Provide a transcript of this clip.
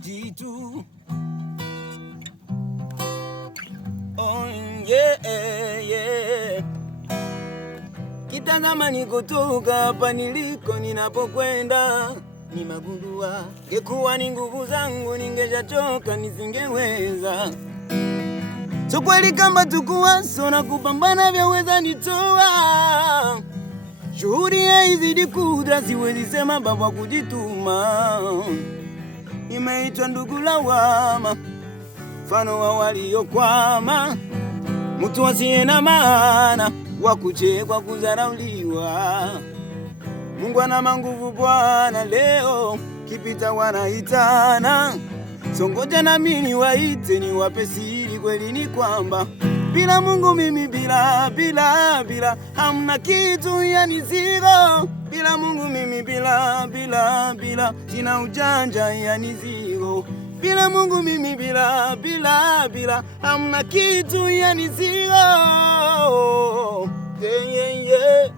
jitu. Oh yeah, yeah. Kitazama nikotoka hapa niliko ninapokwenda, nimagundua ingekuwa ni nguvu zangu ningejachoka nisingeweza. So kweli kama tukuwaso na kupambana vyaweza nitoa. Shuhudi haizidi kudra siwezi sema baba kujituma. Nimeitwa ndugu lawama, mfano wa waliokwama. Mtu asiye na maana, wa kuchekwa kudharauliwa. Mungu ana manguvu Bwana, leo kipita wanaitana. Songoja na mimi waite niwape siri, kweli ni kwamba bila Mungu mimi bila hamna kitu, yani zero. Bila Mungu mimi bila sina ujanja, yani zero. Bila Mungu mimi bila hamna kitu, yani zero. Yeah, yeah, yeah.